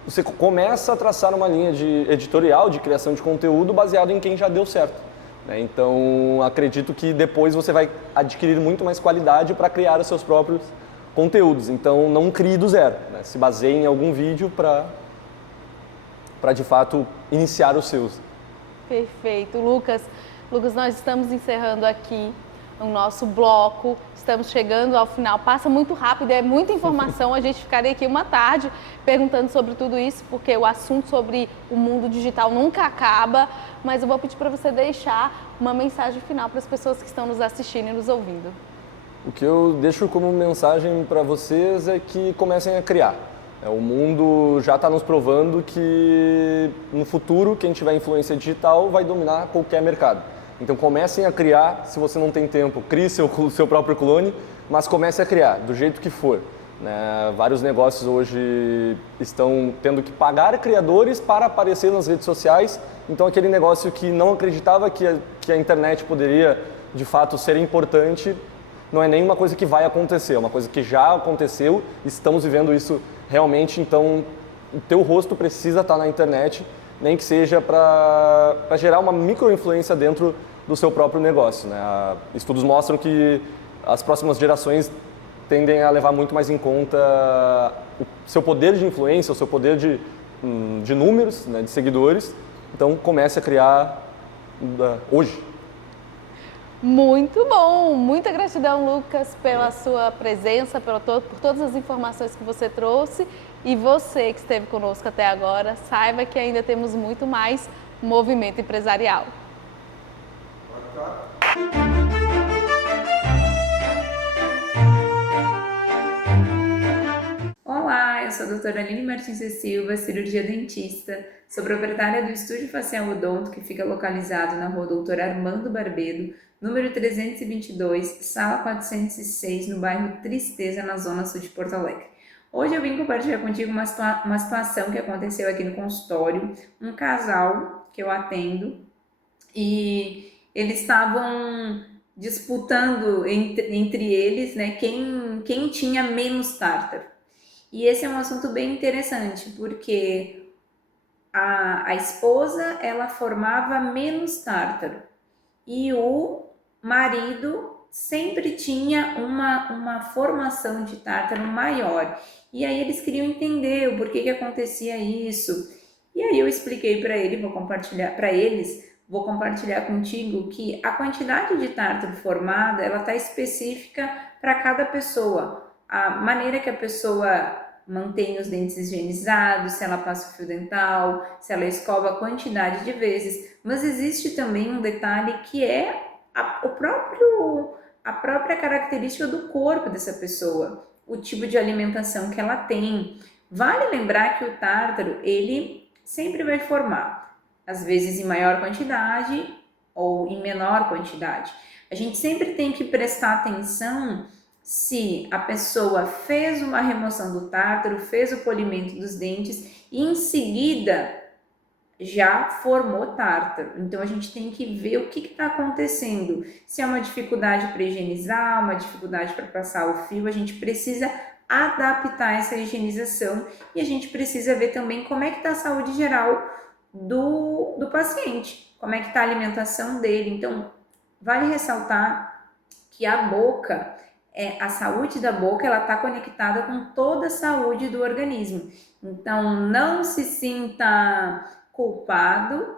você começa a traçar uma linha de editorial, de criação de conteúdo baseado em quem já deu certo. Então, acredito que depois você vai adquirir muito mais qualidade para criar os seus próprios conteúdos. Então, não crie do zero, né? Se baseie em algum vídeo para de fato iniciar os seus. Perfeito. Lucas, nós estamos encerrando aqui o nosso bloco, estamos chegando ao final, passa muito rápido, é muita informação, a gente ficaria aqui uma tarde perguntando sobre tudo isso, porque o assunto sobre o mundo digital nunca acaba, mas eu vou pedir para você deixar uma mensagem final para as pessoas que estão nos assistindo e nos ouvindo. O que eu deixo como mensagem para vocês é que comecem a criar. O mundo já está nos provando que no futuro quem tiver influência digital vai dominar qualquer mercado. Então comecem a criar, se você não tem tempo, crie seu próprio clone, mas comece a criar, do jeito que for. Né? Vários negócios hoje estão tendo que pagar criadores para aparecer nas redes sociais, então aquele negócio que não acreditava que a internet poderia de fato ser importante, não é nenhuma coisa que vai acontecer, é uma coisa que já aconteceu, estamos vivendo isso realmente, então o teu rosto precisa estar na internet, nem que seja para gerar uma micro-influência dentro do seu próprio negócio. Né? Estudos mostram que as próximas gerações tendem a levar muito mais em conta o seu poder de influência, o seu poder de números, né, de seguidores. Então comece a criar hoje. Muito bom, muita gratidão, Lucas, pela sua presença, por todas as informações que você trouxe. E você que esteve conosco até agora, saiba que ainda temos muito mais movimento empresarial. Olá, eu sou a doutora Aline Martins de Silva, cirurgia dentista, sou proprietária do Estúdio Facial Odonto, que fica localizado na rua Doutor Armando Barbedo, número 322, sala 406, no bairro Tristeza, na zona sul de Porto Alegre. Hoje eu vim compartilhar contigo uma situação que aconteceu aqui no consultório, um casal que eu atendo, e eles estavam disputando entre eles, né, quem tinha menos tártaro. E esse é um assunto bem interessante, porque a esposa, ela formava menos tártaro e o marido sempre tinha uma formação de tártaro maior. E aí eles queriam entender o porquê que acontecia isso. E aí eu expliquei para ele, vou compartilhar contigo que a quantidade de tártaro formada, ela está específica para cada pessoa. A maneira que a pessoa mantém os dentes higienizados, se ela passa o fio dental, se ela escova a quantidade de vezes. Mas existe também um detalhe que é a própria característica do corpo dessa pessoa, o tipo de alimentação que ela tem. Vale lembrar que o tártaro, ele sempre vai formar, às vezes em maior quantidade ou em menor quantidade. A gente sempre tem que prestar atenção se a pessoa fez uma remoção do tártaro, fez o polimento dos dentes e em seguida já formou tártaro. Então a gente tem que ver o que está acontecendo. Se é uma dificuldade para higienizar, uma dificuldade para passar o fio, a gente precisa adaptar essa higienização e a gente precisa ver também como é que está a saúde geral do paciente, como é que está a alimentação dele. Então vale ressaltar que a boca, a saúde da boca, ela está conectada com toda a saúde do organismo. Então não se sinta culpado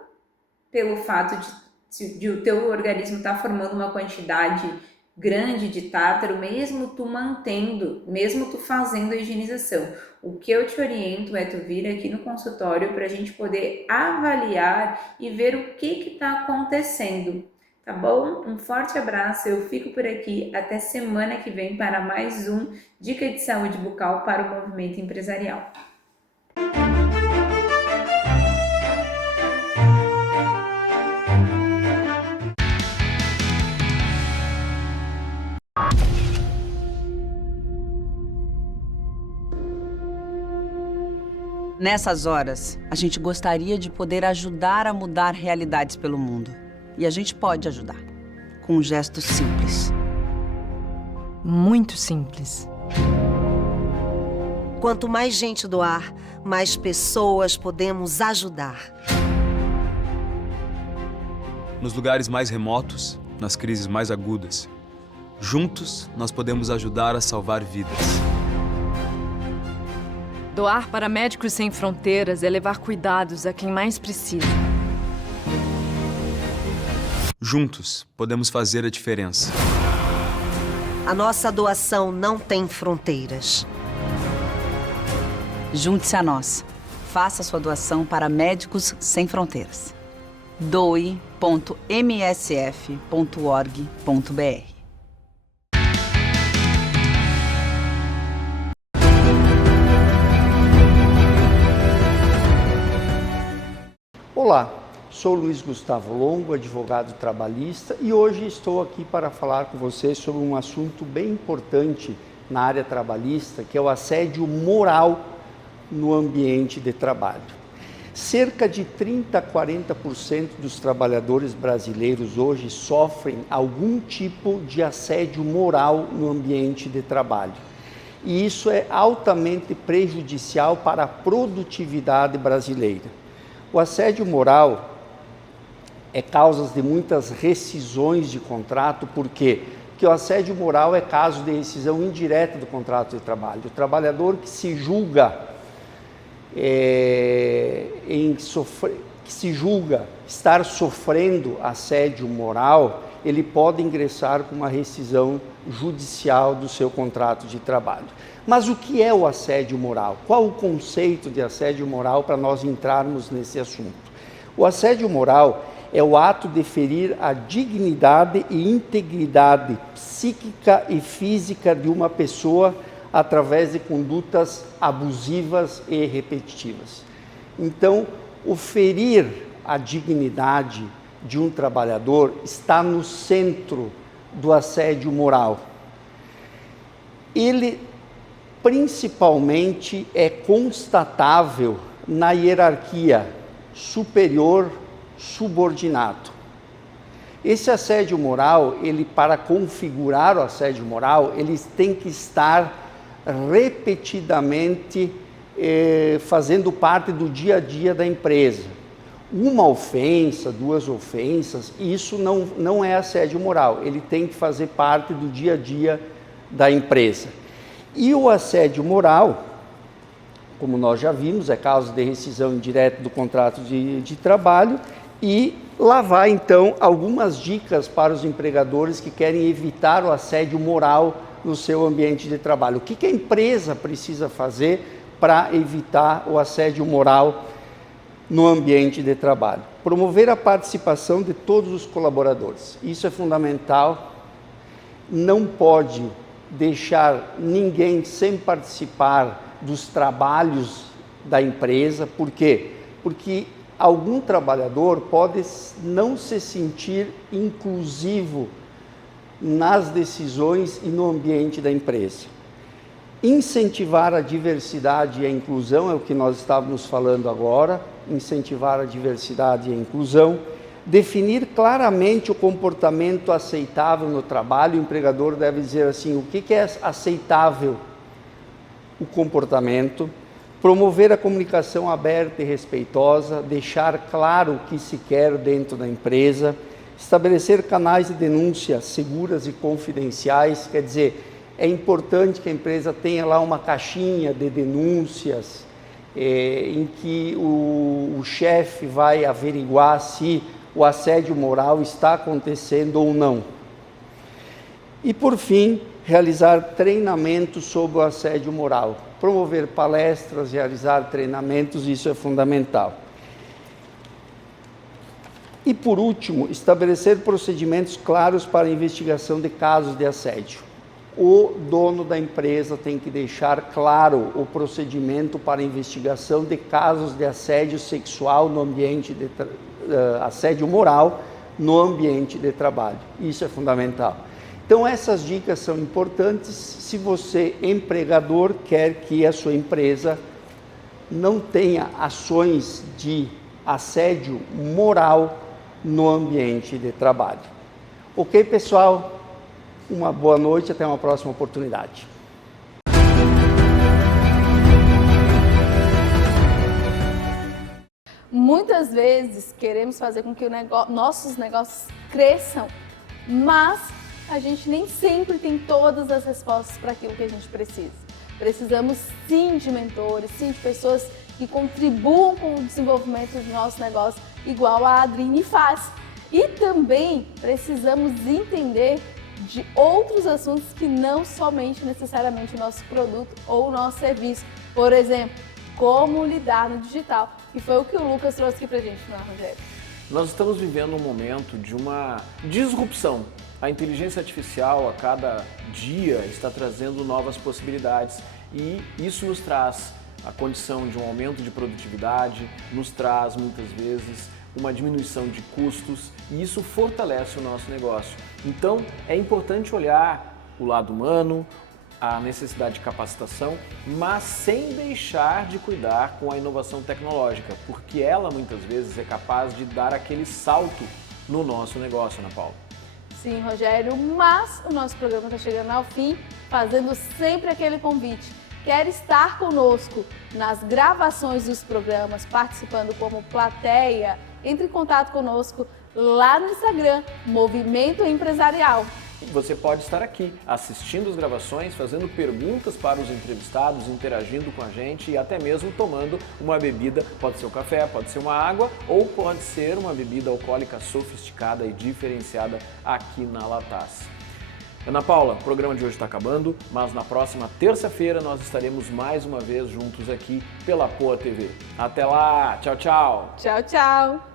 pelo fato de o teu organismo estar formando uma quantidade grande de tártaro, mesmo tu fazendo a higienização. O que eu te oriento é tu vir aqui no consultório para a gente poder avaliar e ver o que está acontecendo, tá bom? Um forte abraço, eu fico por aqui, até semana que vem para mais um Dica de Saúde Bucal para o Movimento Empresarial. Nessas horas, a gente gostaria de poder ajudar a mudar realidades pelo mundo. E a gente pode ajudar, com um gesto simples. Muito simples. Quanto mais gente doar, mais pessoas podemos ajudar. Nos lugares mais remotos, nas crises mais agudas, juntos nós podemos ajudar a salvar vidas. Doar para Médicos Sem Fronteiras é levar cuidados a quem mais precisa. Juntos podemos fazer a diferença. A nossa doação não tem fronteiras. Junte-se a nós. Faça sua doação para Médicos Sem Fronteiras. doe.msf.org.br. Olá, sou Luiz Gustavo Longo, advogado trabalhista, e hoje estou aqui para falar com vocês sobre um assunto bem importante na área trabalhista, que é o assédio moral no ambiente de trabalho. Cerca de 30 a 40% dos trabalhadores brasileiros hoje sofrem algum tipo de assédio moral no ambiente de trabalho. E isso é altamente prejudicial para a produtividade brasileira. O assédio moral é causa de muitas rescisões de contrato, por quê? Porque o assédio moral é caso de rescisão indireta do contrato de trabalho. O trabalhador que se julga estar sofrendo assédio moral, ele pode ingressar com uma rescisão judicial do seu contrato de trabalho. Mas o que é o assédio moral? Qual o conceito de assédio moral para nós entrarmos nesse assunto? O assédio moral é o ato de ferir a dignidade e integridade psíquica e física de uma pessoa através de condutas abusivas e repetitivas. Então, o ferir a dignidade de um trabalhador está no centro do assédio moral. Ele principalmente é constatável na hierarquia superior-subordinado. Esse assédio moral, para configurar o assédio moral, ele tem que estar repetidamente fazendo parte do dia a dia da empresa. Uma ofensa, duas ofensas, isso não é assédio moral, ele tem que fazer parte do dia a dia da empresa. E o assédio moral, como nós já vimos, é causa de rescisão indireta do contrato de trabalho, e lá vai então algumas dicas para os empregadores que querem evitar o assédio moral no seu ambiente de trabalho. O que a empresa precisa fazer para evitar o assédio moral no ambiente de trabalho? Promover a participação de todos os colaboradores. Isso é fundamental. Não pode deixar ninguém sem participar dos trabalhos da empresa. Por quê? Porque algum trabalhador pode não se sentir inclusivo nas decisões e no ambiente da empresa. Incentivar a diversidade e a inclusão é o que nós estávamos falando agora, incentivar a diversidade e a inclusão, definir claramente o comportamento aceitável no trabalho. O empregador deve dizer assim, o que é aceitável o comportamento, promover a comunicação aberta e respeitosa, deixar claro o que se quer dentro da empresa, estabelecer canais de denúncia seguras e confidenciais, quer dizer, é importante que a empresa tenha lá uma caixinha de denúncias em que o chefe vai averiguar se o assédio moral está acontecendo ou não. E por fim, realizar treinamentos sobre o assédio moral. Promover palestras, realizar treinamentos, isso é fundamental. E por último, estabelecer procedimentos claros para a investigação de casos de assédio. O dono da empresa tem que deixar claro o procedimento para a investigação de casos de assédio sexual no ambiente de assédio moral no ambiente de trabalho. Isso é fundamental. Então essas dicas são importantes se você, empregador, quer que a sua empresa não tenha ações de assédio moral no ambiente de trabalho. Ok, pessoal? Uma boa noite, até uma próxima oportunidade. Muitas vezes queremos fazer com que nossos negócios cresçam, mas a gente nem sempre tem todas as respostas para aquilo que a gente precisa. Precisamos sim de mentores, sim de pessoas que contribuam com o desenvolvimento do nosso negócio, igual a Adrine faz. E também precisamos entender de outros assuntos que não somente necessariamente o nosso produto ou o nosso serviço. Por exemplo, como lidar no digital. E foi o que o Lucas trouxe aqui pra gente, não é, Rogério? Nós estamos vivendo um momento de uma disrupção. A inteligência artificial a cada dia está trazendo novas possibilidades e isso nos traz a condição de um aumento de produtividade, nos traz muitas vezes uma diminuição de custos e isso fortalece o nosso negócio. Então é importante olhar o lado humano, a necessidade de capacitação, mas sem deixar de cuidar com a inovação tecnológica, porque ela muitas vezes é capaz de dar aquele salto no nosso negócio, Ana Paula. Sim, Rogério, mas o nosso programa está chegando ao fim, fazendo sempre aquele convite. Quer estar conosco nas gravações dos programas, participando como plateia? Entre em contato conosco lá no Instagram, Movimento Empresarial. Você pode estar aqui assistindo as gravações, fazendo perguntas para os entrevistados, interagindo com a gente e até mesmo tomando uma bebida, pode ser um café, pode ser uma água ou pode ser uma bebida alcoólica sofisticada e diferenciada aqui na Lataz. Ana Paula, o programa de hoje está acabando, mas na próxima terça-feira nós estaremos mais uma vez juntos aqui pela Poa TV. Até lá, tchau, tchau! Tchau, tchau!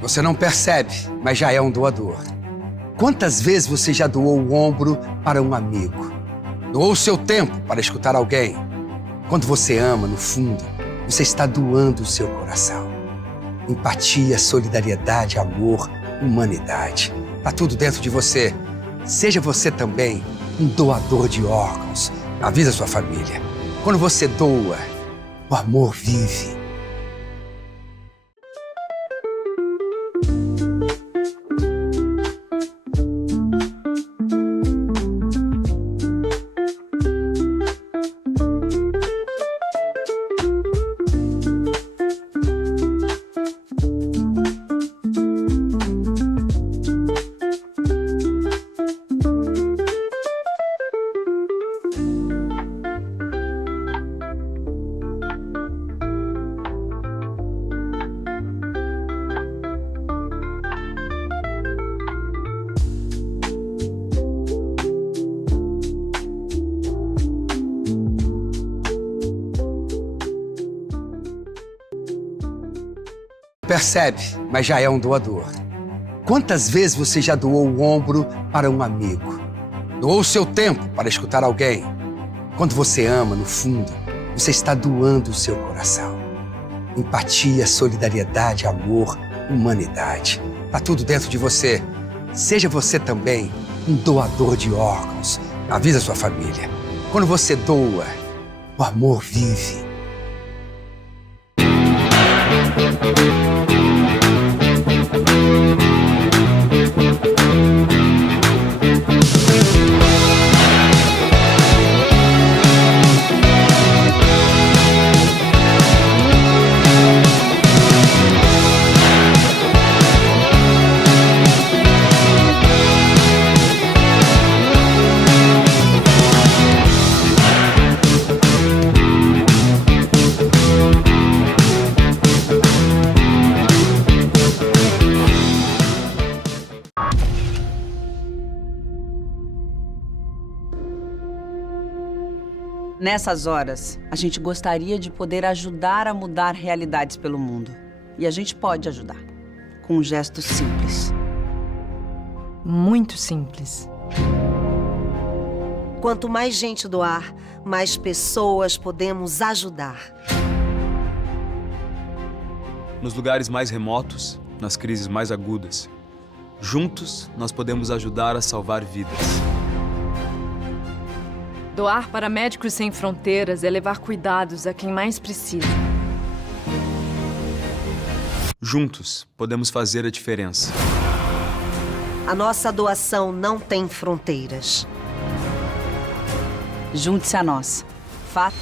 Você não percebe, mas já é um doador. Quantas vezes você já doou o ombro para um amigo? Doou o seu tempo para escutar alguém? Quando você ama, no fundo, você está doando o seu coração. Empatia, solidariedade, amor, humanidade. Está tudo dentro de você. Seja você também um doador de órgãos. Avisa sua família. Quando você doa, o amor vive. Percebe, mas já é um doador. Quantas vezes você já doou o ombro para um amigo? Doou o seu tempo para escutar alguém? Quando você ama, no fundo, você está doando o seu coração. Empatia, solidariedade, amor, humanidade. Está tudo dentro de você. Seja você também um doador de órgãos. Avisa sua família. Quando você doa, o amor vive. Nessas horas, a gente gostaria de poder ajudar a mudar realidades pelo mundo. E a gente pode ajudar, com um gesto simples. Muito simples. Quanto mais gente doar, mais pessoas podemos ajudar. Nos lugares mais remotos, nas crises mais agudas, juntos nós podemos ajudar a salvar vidas. Doar para Médicos Sem Fronteiras é levar cuidados a quem mais precisa. Juntos podemos fazer a diferença. A nossa doação não tem fronteiras. Junte-se a nós. Faça